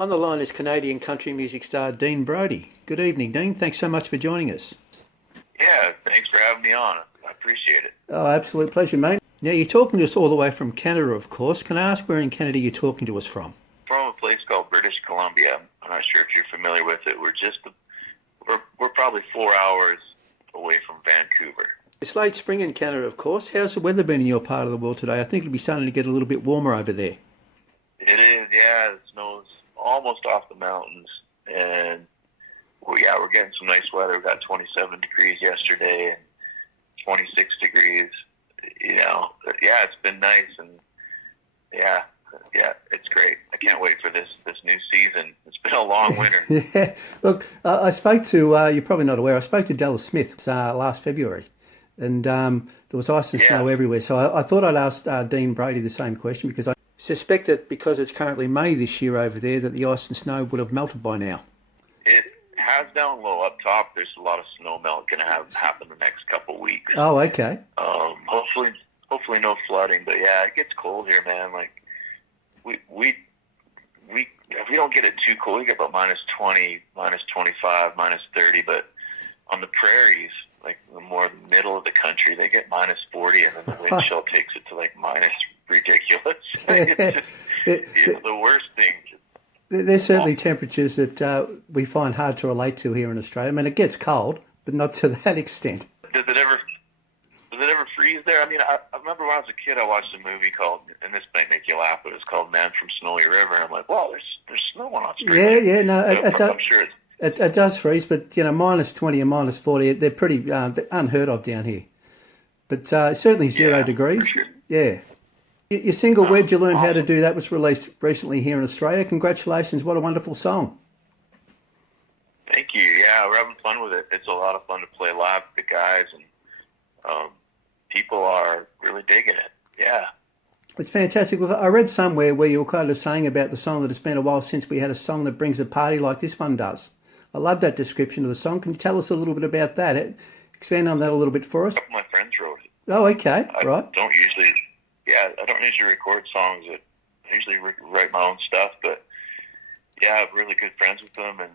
On the line is Canadian country music star Dean Brody. Good evening, Dean. Thanks so much for joining us. Yeah, thanks for having me on. I appreciate it. Oh, absolute pleasure, mate. Now, you're talking to us all the way from Canada, of course. Can I ask where in Canada you're talking to us from? From a place called British Columbia. I'm not sure if you're familiar with it. We're probably 4 hours away from Vancouver. It's late spring in Canada, of course. How's the weather been in your part of the world today? I think it'll be starting to get a little bit warmer over there. It is, yeah. The snow's almost off the mountains, and we're getting some nice weather. We got 27 degrees yesterday and 26 degrees. It's been nice, and yeah, it's great. I can't wait for this new season. It's been a long winter. Yeah. Look, I spoke to, you're probably not aware, I spoke to Dallas Smith last February, and there was ice and snow everywhere. So I thought I'd ask Dean Brody the same question, because I suspect that because it's currently May this year over there, that the ice and snow would have melted by now. It has down low. Up top, there's a lot of snow melt going to happen the next couple of weeks. Oh, okay. Hopefully no flooding, but yeah, it gets cold here, man. Like we if we don't get it too cold, we get about minus 20, minus 25, minus 30, but on the prairies, like the more middle of the country, they get minus 40, and then the wind chill takes it to like minus ridiculous. It's the worst thing. There's certainly temperatures that we find hard to relate to here in Australia. I mean, it gets cold, but not to that extent. Does it ever freeze there? I mean, I remember when I was a kid, I watched a movie called, and this might make you laugh, but it's called Man from Snowy River, and I'm like, wow, there's snow in Australia. Yeah, no, I'm sure it does freeze, but minus 20 and minus 40, they're pretty they're unheard of down here. But certainly 0 degrees. Sure. Yeah. Your single, Where'd You Learn How to Do That, was released recently here in Australia. Congratulations, what a wonderful song. Thank you. Yeah, we're having fun with it. It's a lot of fun to play live with the guys, and people are really digging it. Yeah. It's fantastic. Look, I read somewhere where you were kind of saying about the song that it's been a while since we had a song that brings a party like this one does. I love that description of the song. Can you tell us a little bit about that? Expand on that a little bit for us. A couple of my friends wrote it. Oh, okay. Right. I don't usually record songs. I usually write my own stuff, but yeah, I have really good friends with them, and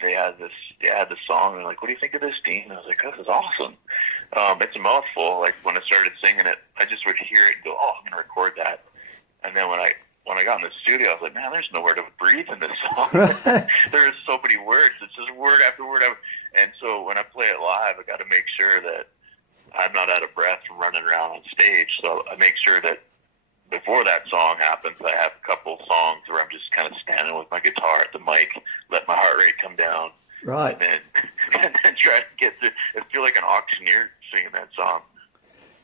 they had the song, and they're like, what do you think of this, Dean? I was like, this is awesome. It's a mouthful. Like, when I started singing it, I just would hear it and go, oh, I'm going to record that. And then when I got in the studio, I was like, man, there's nowhere to breathe in this song. There's so many words. It's just word after word. And so when I play it live, I got to make sure that I'm not out of breath from running around on stage. So I make sure that before that song happens, I have a couple songs where I'm just kind of standing with my guitar at the mic, let my heart rate come down. Right. And then try to get through. I feel like an auctioneer singing that song.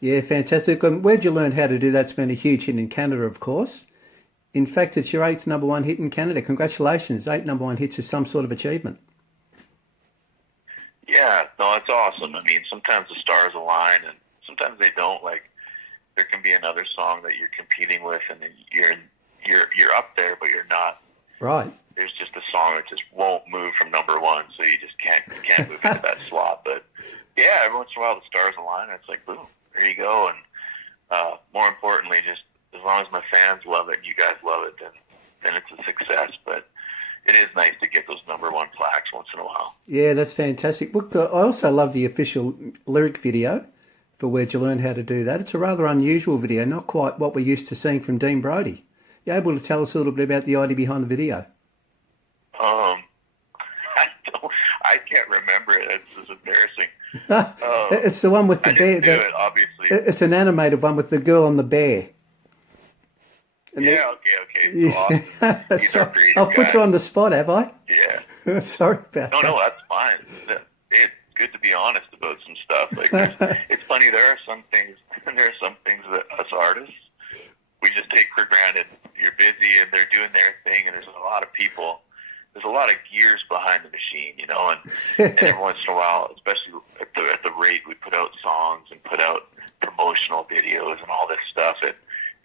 Yeah, fantastic. And Where'd You Learn How to Do That's been a huge hit in Canada, of course. In fact, it's your 8th number one hit in Canada. Congratulations. 8 number one hits is some sort of achievement. Yeah, no, it's awesome. I mean, sometimes the stars align, and sometimes they don't. Like, there can be another song that you're competing with, and then you're up there, but you're not. Right. There's just a song that just won't move from number one, so you just can't move into that slot. But yeah, every once in a while the stars align, and it's like, boom, there you go. And more importantly, just as long as my fans love it, and you guys love it, then it's a success. But it is nice to get those number one plaques once in a while. Yeah, that's fantastic. Look, I also love the official lyric video for Where'd You Learn How to Do That. It's a rather unusual video, not quite what we're used to seeing from Dean Brody. You able to tell us a little bit about the idea behind the video? I can't remember it. It's just embarrassing. It's the one with the bear. It, obviously. It's an animated one with the girl and the bear. And yeah, okay. So awesome. I'll put you on the spot, have I? Yeah. Sorry about that. No, that's fine. It's good to be honest about some stuff. Like, it's funny. There are some things that us artists, we just take for granted. You're busy, and they're doing their thing, and there's a lot of people. There's a lot of gears behind the machine, and every once in a while, especially at the rate we put out songs and put out promotional videos and all this stuff,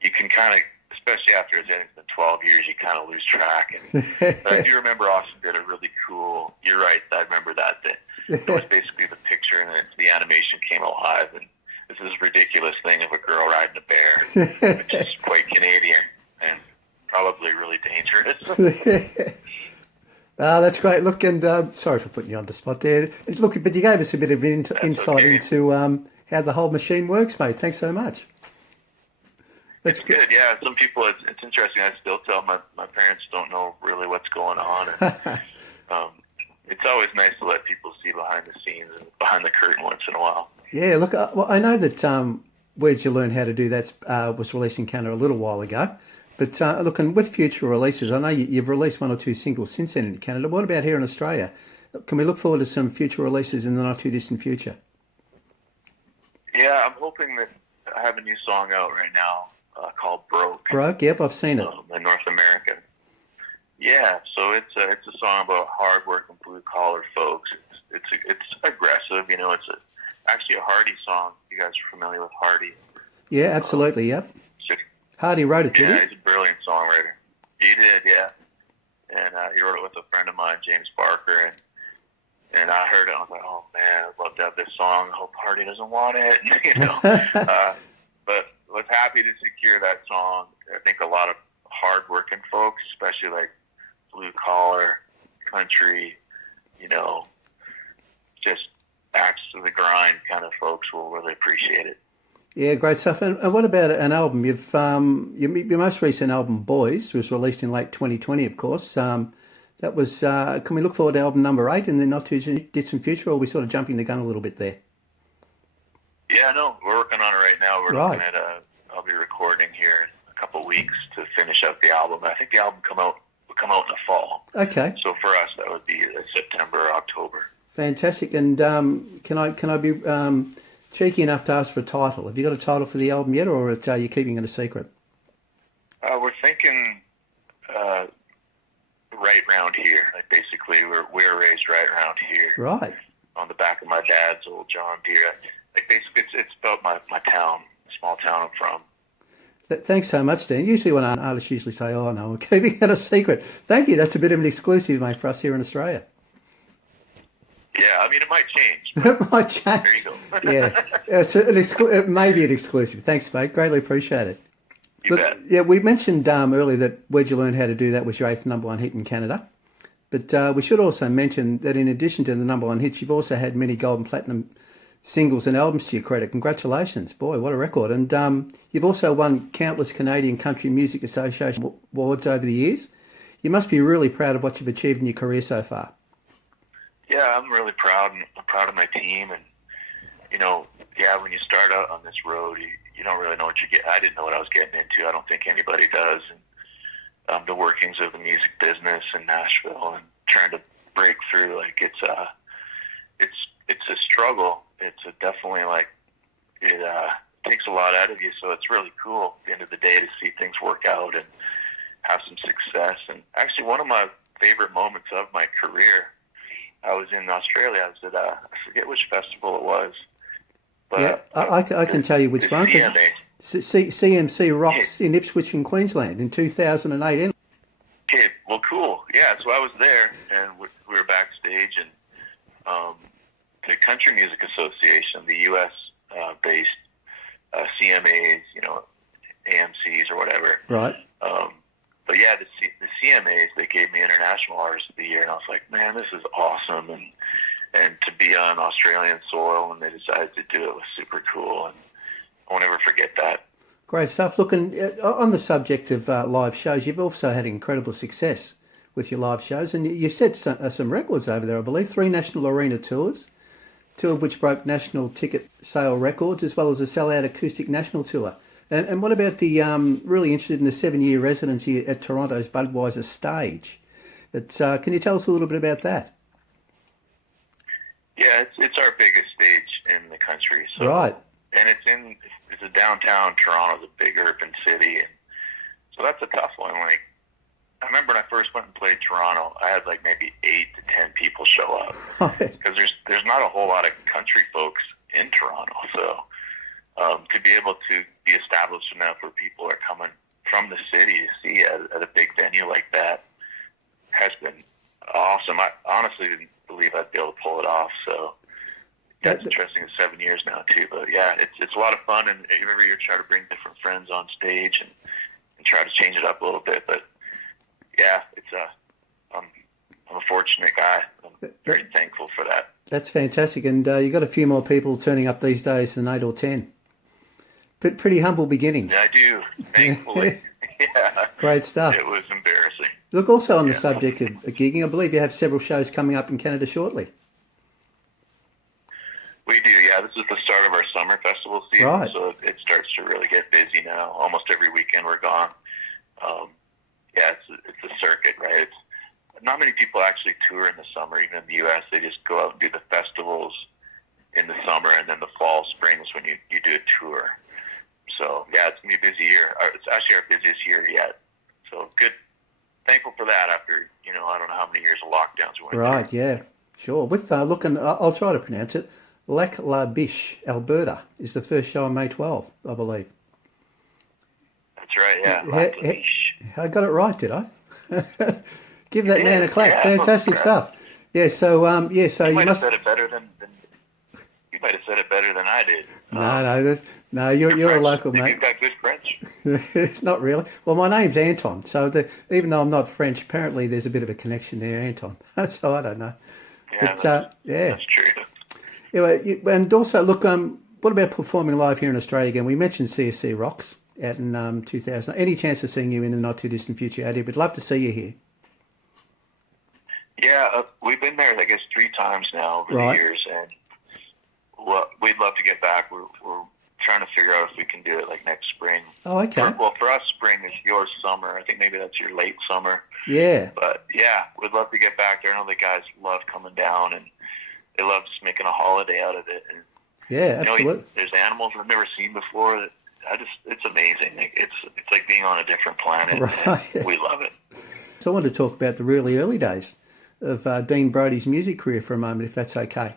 you can kind of, especially after it's been 12 years, you kind of lose track. And but I do remember Austin did a really cool, you're right, I remember that it was basically the picture, and the animation came alive, and this is ridiculous thing of a girl riding a bear, which is quite Canadian and probably really dangerous. That's great. Look, and sorry for putting you on the spot there. Look, but you gave us a bit of insight into how the whole machine works, mate. Thanks so much. It's good, yeah. Some people, it's interesting. I still tell my parents don't know really what's going on. And, it's always nice to let people see behind the scenes and behind the curtain once in a while. Yeah, look, well, I know that Where'd You Learn How to Do That was released in Canada a little while ago. But look, and with future releases, I know you've released one or two singles since then in Canada. What about here in Australia? Can we look forward to some future releases in the not too distant future? Yeah, I'm hoping that I have a new song out right now called "Broke." Broke, yep, I've seen it. In North America. Yeah, so it's a song about hardworking blue collar folks. It's aggressive, you know. It's actually a Hardy song. You guys are familiar with Hardy? Yeah, absolutely. Yep. Hardy wrote it, did he? Yeah, he's a brilliant songwriter. He did, yeah. And he wrote it with a friend of mine, James Barker, and I heard it. I was like, oh man, I'd love to have this song. I hope Hardy doesn't want it, you know. But was happy to secure that song. I think a lot of hardworking folks, especially like blue collar, country, you know, just axe to the grind kind of folks will really appreciate it. Yeah, great stuff. And what about an album? You've your most recent album, Boys, was released in late 2020, of course. That was. Can we look forward to album number 8 in the not too distant future, or are we sort of jumping the gun a little bit there? Yeah, no, we're working on it right now. We're looking at I'll be recording here in a couple of weeks to finish up the album. I think the album will come out in the fall. Okay. So for us, that would be September or October. Fantastic. And can I be cheeky enough to ask for a title? Have you got a title for the album yet, or are you keeping it a secret? We're thinking right round here. Like basically, we're raised right around here. Right. On the back of my dad's old John Deere. Like basically, it's about my town, small town I'm from. Thanks so much, Dan. Usually when artists usually say, oh no, we're keeping it a secret. Thank you. That's a bit of an exclusive, mate, for us here in Australia. Yeah, I mean, it might change. It might change. There you go. Yeah, it may be an exclusive. Thanks, mate. Greatly appreciate it. You bet. Yeah, we mentioned earlier that Where'd You Learn How to Do That was your 8th number one hit in Canada. But we should also mention that in addition to the number one hits, you've also had many gold and platinum singles and albums to your credit. Congratulations. Boy, what a record. And you've also won countless Canadian Country Music Association awards over the years. You must be really proud of what you've achieved in your career so far. Yeah, I'm really proud. I'm proud of my team. And, you know, yeah, when you start out on this road, you don't really know what you get. I didn't know what I was getting into. I don't think anybody does. And the workings of the music business in Nashville and trying to break through, like it's a struggle. It's definitely like it takes a lot out of you. So it's really cool at the end of the day to see things work out and have some success. And actually, one of my favorite moments of my career, I was in Australia. I was at I forget which festival it was. But yeah, I can tell you which one. CMC Rocks in Ipswich in Queensland in 2008. Okay, well, cool. Yeah, so I was there, and we were backstage, and the Country Music Association, the U.S.-based CMAs, you know, AMCs or whatever. Right. But yeah, the CMAs, they gave me International Artist of the Year, and I was like, man, this is awesome, and to be on Australian soil, and they decided to do it was super cool, and I won't ever forget that. Great stuff. Looking on the subject of live shows, you've also had incredible success with your live shows, and you set some records over there, I believe. 3 national arena tours, 2 of which broke national ticket sale records, as well as a sell-out acoustic national tour. And what about the really interested in the 7-year residency at Toronto's Budweiser stage? Can you tell us a little bit about that? Yeah, it's our biggest stage in the country. So, right. And it's a downtown Toronto, the big urban city, and so that's a tough one. Like, I remember when I first went and played Toronto, I had like maybe 8 to 10 people show up because there's not a whole lot of country folks in Toronto. So to be able to be established enough where people are coming from the city to see at a big venue like that has been awesome. I honestly didn't believe I'd be able to pull it off. So that's interesting. It's 7 years now too, but yeah, it's a lot of fun. And every year try to bring different friends on stage and try to change it up a little bit. But yeah, I'm a very thankful for that. That's fantastic. And you've got a few more people turning up these days than 8 or 10. Pretty humble beginnings. I do, thankfully. Yeah. Great stuff. It was embarrassing. Look, also on the subject of gigging, I believe you have several shows coming up in Canada shortly. We do, yeah. This is the start of our summer festival season, Right. so it starts to really get busy now. Almost every weekend we're gone. It's a circuit, right? Not many people actually tour in the summer, even in the U.S. They just go out and do the festivals in the summer, and then the fall, spring is when you do a tour. So, yeah, it's going to be a busy year. It's actually our busiest year yet. So, good. Thankful for that after, I don't know how many years of lockdowns we went through. Right, yeah, sure. With I'll try to pronounce it. Lac La Biche, Alberta, is the first show on May 12th, I believe. That's right, yeah. Lac La Biche. I got it right, did I? Give that man a clap. Yeah, Fantastic stuff. Yeah, so you might must have said it better than you might have said it better than I did. No, you're a local Maybe mate. you've got good French. Not really. Well, my name's Anton, so even though I'm not French, apparently there's a bit of a connection there, Anton. So I don't know. Yeah, But, that's true. Yeah, and also, look, what about performing live here in Australia again? We mentioned CSC Rocks out in 2000. Any chance of seeing you in the not-too-distant future out here? We'd love to see you here. Yeah, we've been there, I guess, 3 times now over the years, and we'd love to get back. We're trying to figure out if we can do it like next spring. Oh, okay. For us, spring is your summer. I think maybe that's your late summer. Yeah. But yeah, we'd love to get back there. I know the guys love coming down, and they love just making a holiday out of it. And, yeah, absolutely. There's animals I've never seen before. It's amazing. It's like being on a different planet. Right. And we love it. So I want to talk about the really early days of Dean Brody's music career for a moment, if that's okay.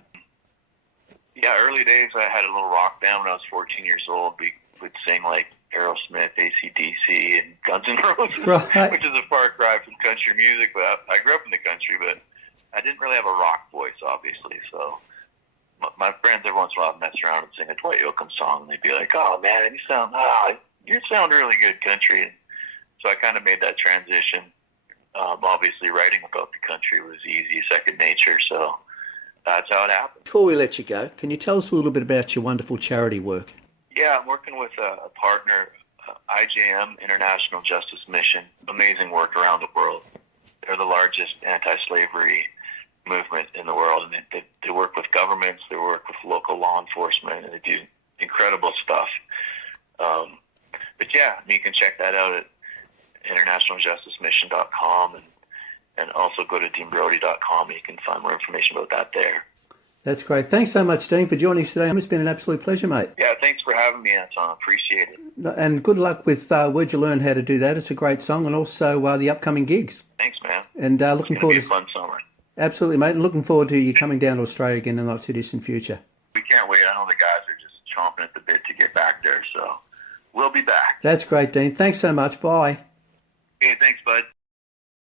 Yeah, early days, I had a little rock band when I was 14 years old. We would sing like Aerosmith, AC/DC, and Guns N' Roses, Right. which is a far cry from country music. But I grew up in the country, but I didn't really have a rock voice, obviously. So my friends every once in a while would mess around and sing a Dwight Yoakam song, and they'd be like, "Oh man, you sound really good country." And so I kind of made that transition. Obviously, writing about the country was easy, second nature. So that's how it happened. Before we let you go, can you tell us a little bit about your wonderful charity work? Yeah, I'm working with a partner, IJM, International Justice Mission. Amazing work around the world. They're the largest anti-slavery movement in the world, and they work with governments, they work with local law enforcement, and they do incredible stuff. But yeah, you can check that out at internationaljusticemission.com, and also go to deanbrody.com, and you can find more information about that there. That's great. Thanks so much, Dean, for joining us today. It's been an absolute pleasure, mate. Yeah, thanks for having me, Anton. Appreciate it. And good luck with Where'd You Learn How to Do That. It's a great song, and also the upcoming gigs. Thanks, man. And looking forward to a fun summer. Absolutely, mate. And looking forward to you coming down to Australia again in the not too distant future. We can't wait. I know the guys are just chomping at the bit to get back there, so we'll be back. That's great, Dean. Thanks so much. Bye. Okay, thanks, bud.